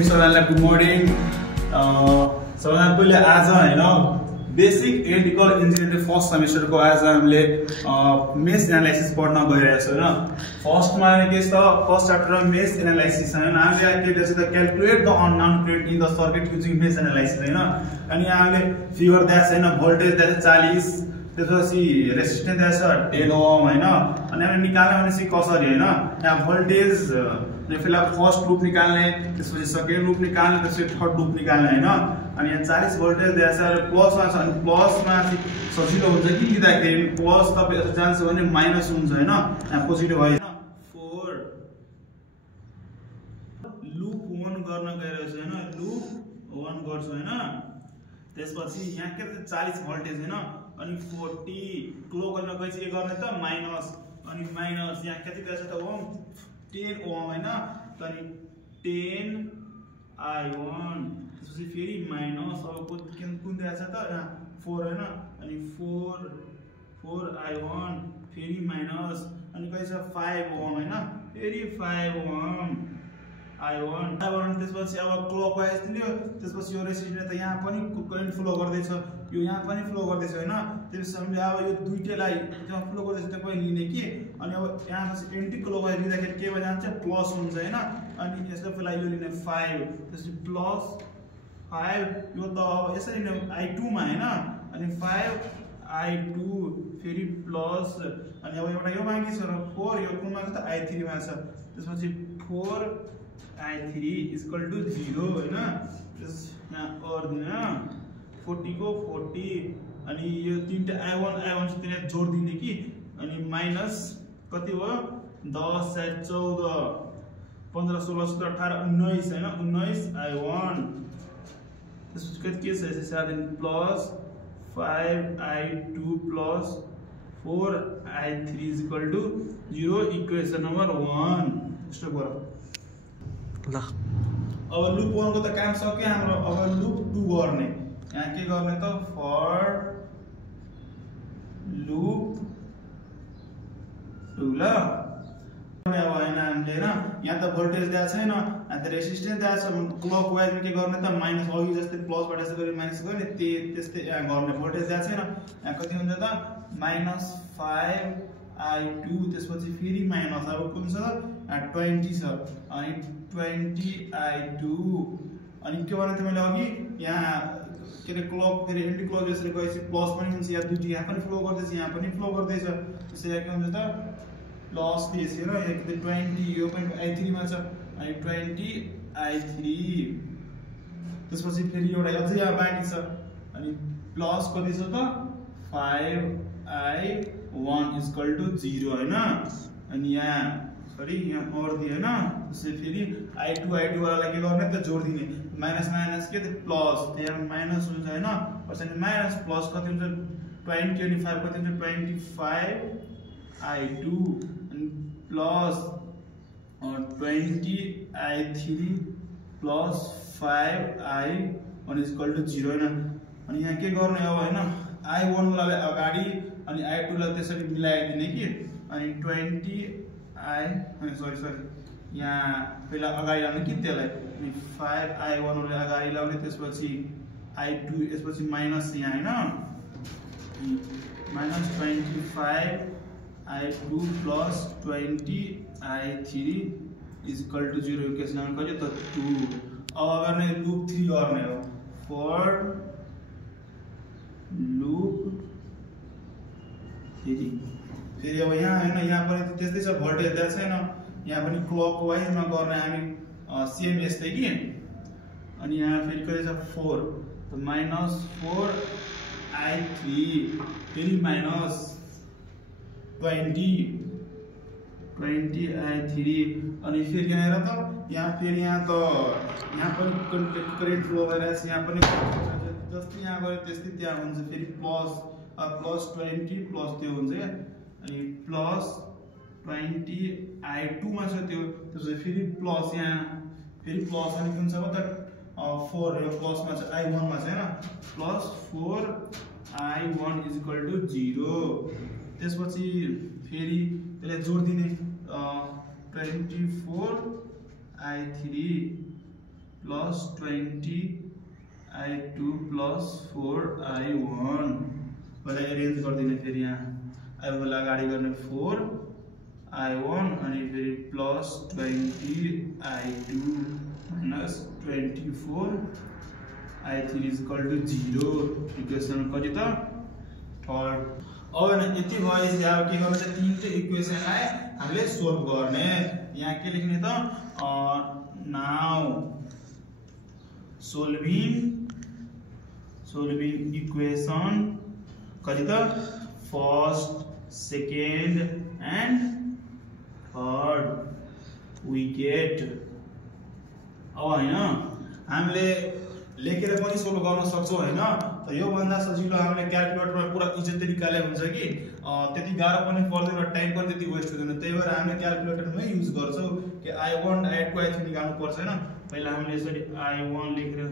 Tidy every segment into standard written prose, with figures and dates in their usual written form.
Morning सबैजनालाई good morning सबैजना पहिले आज हैन बेसिक इलेक्ट्रिकल इन्जिनियरिङ फर्स्ट सेमेस्टरको आज हामीले मेश एनालाइसिस पढ्न गइरहेको छौँ हैन फर्स्टमा के छ फर्स्ट च्याप्टरमा मेश एनालाइसिस हैन हामीले के दिएको छ त calculate the unknown current in the circuit using mesh analysis हैन अनि हामीले फिगर दिएको छ हैन भोल्टेज दिएको छ 40 त्यसपछि रेजिस्टेन्स दिएको छ 10 ओम हैन अनि हामीले निकाल्ने भनेपछि कसरी हैन यहाँ भोल्टेज फिलहाल फर्स्ट लूप निकाल्ने त्यसपछि सेकेन्ड लूप निकाल्ने त्यसपछि थर्ड लूप निकाल्ने हैन अनि यहाँ 40 भोल्टेज दिएको छ र प्लसमा छ अनि प्लसमा चाहिँ सजिलो हुन्छ कि लिँदाखेरि प्लस तपाईँ यसो जान्छ भने माइनस हुन्छ हैन यहाँ पोजिटिभ होइन 4 लूप 1 गर्न गइरहेको छु हैन लूप 1 गर्छु हैन त्यसपछि यहाँ के छ 40 भोल्टेज हैन अनि 40 क्लो गर्न गएपछि के गर्ने त माइनस अनि माइनस यहाँ कति दिएको छ त ओम 10 ओम हैन अनि 10 I1 त्यसपछि फेरि माइनस अब कुन दिएको छ त यहाँ 4 हैन अनि 4 I1 फेरि माइनस अनि कति छ 5 ओम हैन फेरि 5 ओम I1 त्यसपछि अब क्लकवाइज दियो त्यसपछि यो रेजिस्टेन्स त यहाँ पनि करेन्ट फ्लो गर्दै छ यो यहाँ पनि फ्लो गर्दै छ हैन त्यसपछि हामीले अब यो दुईटैलाई जहाँ फ्लो गर्दै छ त्यो पनि लिने कि अनि अब यहाँ चाहिँ एन्टी क्लकवाइज लिँदाखेरि के भइ जान्छ प्लस हुन्छ हैन अनि यसको फेला यो लिने 5 त्यसपछि प्लस 5 यो त अब यसरी लिने I2 मा हैन अनि 5 I2 फेरि प्लस अनि अब एउटा यो बाँकी छ र 4 यो कुनमा छ त I3 मा छ त्यसपछि 4 I3 equal to 0 हैन त्यस यहाँ और दिन 40 को 40 अनि यो तीनटा I1 चाहिँ त्यसले जोड दिने कि अनि माइनस कति हो 10 14 15 16 17 18 19 हैन 19 I1 त्यसपछि कति के छ यसै दिन plus 5 I2 plus 4 I3 equal to 0 equation number 1 stop गर ल अब लूप 1 को त काम सक्यो हाम्रो अब लूप 2 गर्ने यहाँ के गर्ने त फर लूप 2 ल अब हैन हामीले हैन यहाँ त भोल्टेज दिएको छैन यहाँ त रेजिस्टेन्स दिएको छ क्लकवाइज के गर्ने त माइनस अघि जस्तै प्लसबाट यसो गरी माइनस गर्ने त्यस्तै यहाँ गर्ने भोल्टेज दिएको छैन यहाँ कति हुन्छ त -5 I2 त्यसपछि फेरि माइनस अब कुन छ 20 छ अनि 20 I2 अनि के भने त मैले अघि यहाँ के रे क्लक फेरि एन्टी क्लक यसरी गएपछि प्लस पनि हुन्छ यहाँ दुईटी यहाँ पनि फ्लो गर्दैछ यहाँ पनि फ्लो गर्दैछ त्यसैले के हुन्छ त प्लस दिएछ र यहाँ के 20 यो पनि I3 मा छ अनि 20 I3 त्यसपछि फेरि एउटा अझै यहाँ बाँकी छ अनि प्लस कति छ त 5 I1 equal to 0 हैन अनि यहाँ सरी यहाँ और दिए हैन त्यसै फेरि I2 वालालाई के गर्ने त जोड दिने माइनस माइनस के त प्लस त्यहाँ माइनस हुन्छ हैन पर्सेन्ट माइनस प्लस कति हुन्छ 20 अनि 5 कति हुन्छ 25 I2 अनि plus 20 I3 plus 5 I1 equal to 0 हैन अनि यहाँ के गर्ने अब हैन I1 लाई अगाडि अनि I2 लाई त्यसरी मिलाइदिने कि अनि 20 सरी यहाँ पहिला अगाडि ल्याउने कि त्यसलाई अनि 5 I1 लाई अगाडि ल्याउने त्यसपछि I2 यसपछि माइनस यहाँ हैन -25 I2 plus 20 I3 equal to 0 equation कति त 2 अब गर्ने लूप 3 गर्ने हो फर लूप 3 फेरि अब यहाँ हैन यहाँ पनि त्यस्तै छ भोल्टेज दिएको छैन यहाँ पनि क्लकवाइजमा गर्ने हामी सेम यस्तै कि अनि यहाँ फेरि कति छ 4 त -4 I3 फेरि माइनस 20 I3 अनि फेरि यहाँ हेर त यहाँ फेरि यहाँ पनि करेन्ट फ्लो भइरहेछ यहाँ पनि जस्तै यहाँ गरे त्यस्तै त्यहाँ हुन्छ फेरि प्लस 20 प्लस त्यो हुन्छ क्या अनि प्लस 20 I2 मा छ त्यो त्यसपछि फेरि प्लस यहाँ फेरि प्लस अनि कुन छ त 4 यो प्लस मा छ I1 मा छ हैन प्लस 4 I1 इक्वल टु 0 त्यसपछि फेरि त्यसलाई जोड दिने 24 I3 plus 20i2 plus 4i1 पहिला अरेन्ज गरिदिने फेरि यहाँ i1 अगाडि गर्ने 4i1 अनि फेरि plus 20i2 minus 24i3 is equal to 0 equation कति त थर्ड अब यति भएपछि अब के गर्नु छ तीनटै इक्वेसनलाई हामीले सोल्भ गर्ने यहाँ के लेख्ने त नाउ सोल्भिङ इक्वेसन कति त first second and third we get अब हैन हामीले लेखेर पनि सोल्भ गर्न सक्छौं हैन तर यो भन्दा सजिलो हामीले क्याल्कुलेटरमा पुरा इजी तरिकाले हुन्छ कि त्यति गाह्रो पनि पर्दैन टाइम पनि त्यति वेस्ट हुँदैन त्यही भएर हामीले क्याल्कुलेटरमै युज गर्छौं कि i1 i2 i3 निकाल्नु पर्छ हैन पहिला हामीले यसरी i1 लेखेर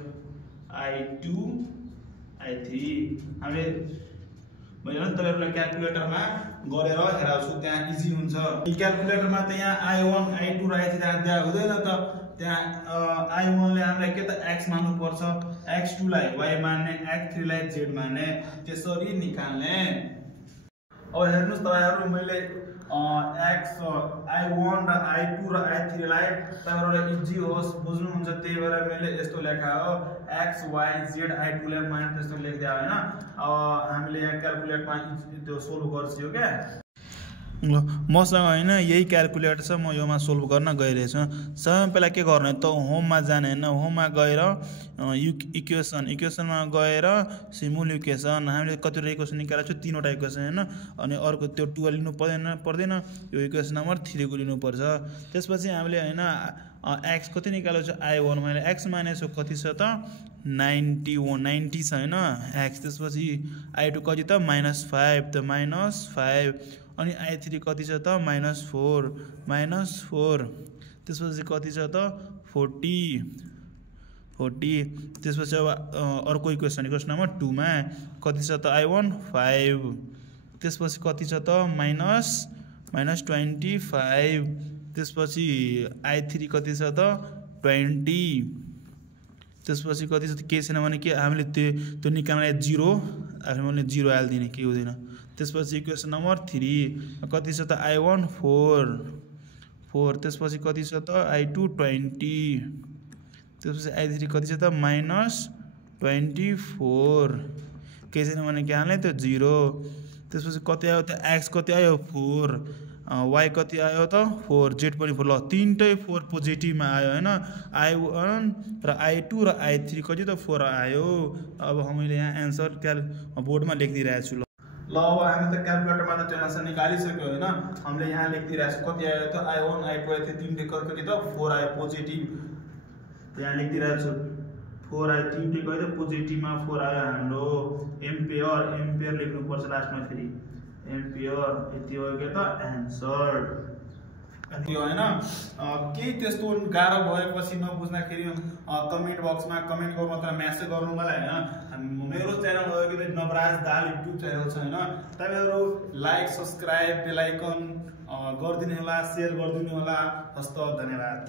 i2 i3 हामीले मैले तपाईहरुलाई क्याल्कुलेटरमा गरेर हेराउँछु त्यहाँ इजी हुन्छ क्याल्कुलेटरमा त यहाँ i1 i2 र i3 राख्दा हुँदैन त त्यहाँ i1 ले हामीलाई के त x मान्नु पर्छ x2 लाई y मान्ने x3 लाई z मान्ने त्यसरी निकाल्ने अब हेर्नुस् तपाईहरु मैले x i1 र i2 र i3 लाई तपाईहरुलाई इजी होस् बुझ्नु हुन्छ त्यही भएर मैले यस्तो लेखा हो x y z i2 लाई माने त्यस्तो लेख्दिया हैन अब हामीले यहाँ क्याल्कुलेटरमा त्यो सोल्भ गर्छियो के ल मसँग हैन यही क्याल्कुलेटर छ म योमा सोल्भ गर्न गइरहेछु सबैभन्दा पहिला के गर्ने त होममा जाने हैन होममा गएर इक्वेसनमा गएर सिम्पल इक्वेसन हामीले कतिवटा इक्वेसन निकालेको छु तीनवटा इक्वेसन हैन अनि अर्को त्यो 2 लिनु पर्दैन यो इक्वेसन नम्बर 3 को लिनु पर्छ त्यसपछि हामीले हैन x कति निकालेको छु i1 मैले x मानेछु कति छ त 90 छ हैन x त्यसपछि i2 कति त -5 त -5 अनि i3 कति छ त -4 त्यसपछि कति छ त 40 त्यसपछि अब अर्को इक्वेसन नम्बर 2 मा कति छ त i1 5 त्यसपछि कति छ त -25 त्यसपछि i3 कति छ त 20 त्यसपछि कति छ त के छैन भने के हामीले त्यो निकाल्नलाई 0 हामीले 0 हाल्दिने के हुँदैन त्यसपछि इक्वेसन नम्बर 3 कति छ त i1 4 त्यसपछि कति छ त i2 20 त्यसपछि i3 कति छ त -24 के छैन भने के हाल्ने त 0 त्यसपछि कति आयो त x कति आयो 4 y कति आयो त 4 z पनि 4 ल तीनटै 4 पोजिटिभमा आयो हैन i1 र i2 र i3 कति त 4 आयो अब हामीले यहाँ आन्सर बोर्डमा लेखिदिरहेको छु ल अब हामी त क्याल्कुलेटरमा त त्यो आन्सर निकालिसक्यो हैन हामीले यहाँ लेखिदिरहेको छु कति आयो त i1 i2 i3 तीनटै कति त 4 आयो पोजिटिभ यहाँ लेखिदिरहेको छु 4 आयो तीनटै कति त पोजिटिभमा 4 आयो हाम्रो एम्पियर लेख्नु पर्छ लास्टमा फेरि एम्पियर यति हो के त आन्सर अनि यो हैन केही त्यस्तो गाह्रो भएपछि नबुझ्दाखेरि कमेन्ट बक्समा कमेन्ट गर्नु अथवा मेसेज गर्नु मलाई हैन मेरो च्यानल हो कि नवराज दाल युट्युब च्यानल छ हैन तपाईहरु लाइक सब्स्क्राइब बेल आइकन गर्दिनु होला शेयर गर्दिनु होला हस्त धन्यवाद।